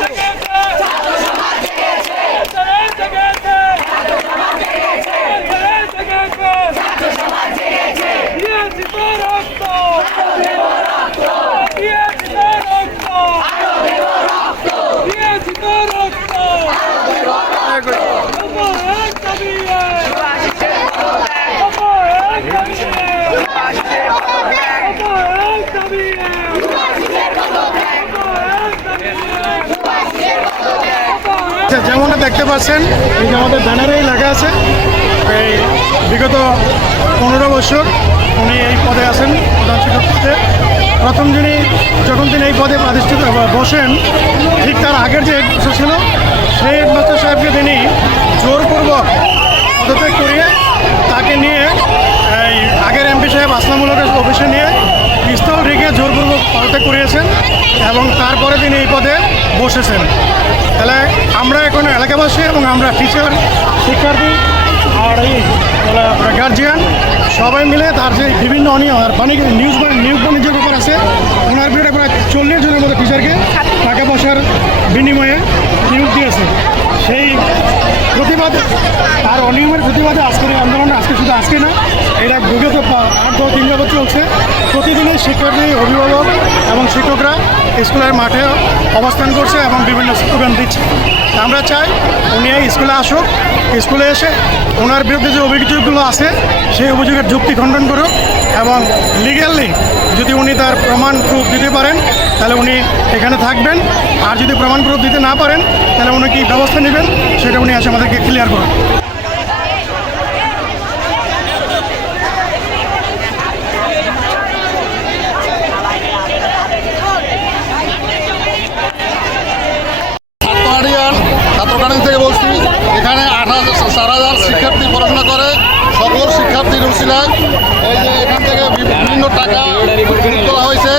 থেকে দেখতে পাচ্ছেন, এই যে আমাদের ব্যানারেই লেখা আছে, এই বিগত পনেরো বছর উনি এই পদে আছেন প্রধান শিক্ষক পদে প্রথম যিনি যখন তিনি এই পদে প্রতিষ্ঠিত বসেন, ঠিক তার আগের যে বছর ছিল, সেই হেডমাস্টার সাহেবকে তিনি জোরপূর্বক পদত্যাগ করিয়ে তাকে নিয়ে এই আগের এমপি সাহেব আসলামুল্লাহ অফিসে নিয়ে পিস্তল রেখে জোরপূর্বক পদত্যাগ করিয়েছেন এবং তারপরে তিনি এই পদে বসেছেন। তাহলে আমরা এখন এলাকাবাসী এবং আমরা টিচার শিক্ষার্থী আর এই গার্জিয়ান সবাই মিলে তার যে বিভিন্ন অনিয়ম, আর অনেক নিউজ নিউজ বাণিজ্যের ব্যাপার আছে, ওনার বিরুদ্ধে প্রায় চল্লিশ জনের মতো টিচারকে টাকা পয়সার বিনিময়ে নিয়োগ দিয়েছে। সেই প্রতিবাদ আর অনিয়মের প্রতিবাদে আজকের এই আন্দোলন আজকে শুধু আজকে না এটা বিগত আট দশ তিন বছর চলছে। প্রতিদিনই শিক্ষার্থী অভিভাবক এবং শিক্ষকরা স্কুলের মাঠে অবস্থান করছে এবং বিভিন্ন স্লোগান দিচ্ছে। আমরা চাই উনি স্কুলে আসুক, স্কুলে এসে ওনার বিরুদ্ধে যে অভিযোগগুলো আছে, সেই অভিযোগের যুক্তি খণ্ডন করুক। এবং লিগ্যালি যদি উনি তার প্রমাণ প্রুফ দিতে পারেন, তাহলে উনি এখানে থাকবেন। আর যদি প্রমাণ প্রুফ দিতে না পারেন, তাহলে উনি কি ব্যবস্থা নেবেন? সেটা উনি আসে আমাদেরকে ক্লিয়ার করুন। হাজার হাজার শিক্ষার্থী পড়াশোনা করে, সকল শিক্ষার্থীর উচিলায় এই যে এখান থেকে বিভিন্ন টাকা উত্তোলন করা হয়েছে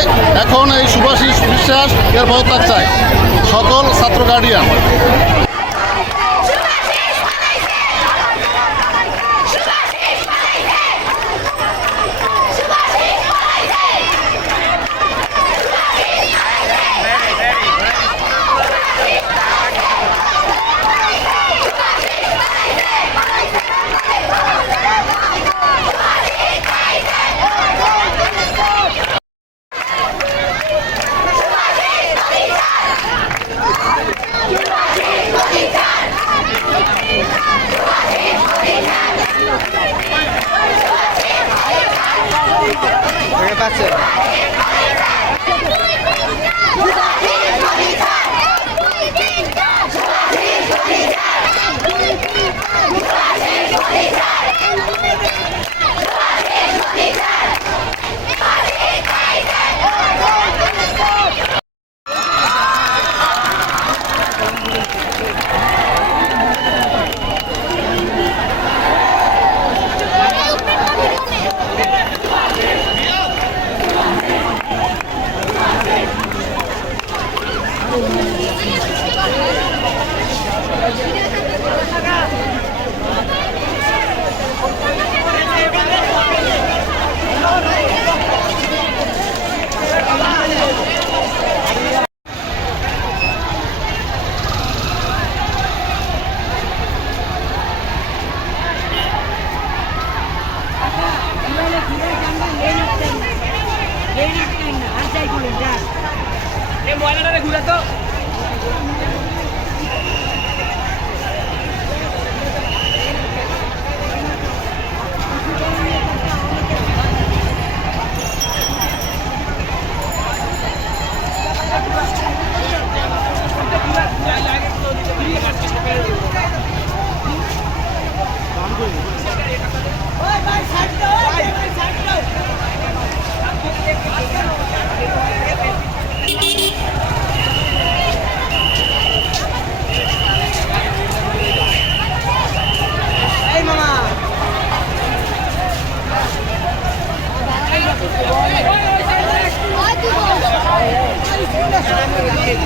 এখন এই সুভাষিস বিশ্বাস এর পদত্যাগ চাই। সকল ছাত্র গার্ডিয়ান কাছে Thank you. ময়লাটারে ঘুরে তো ভালো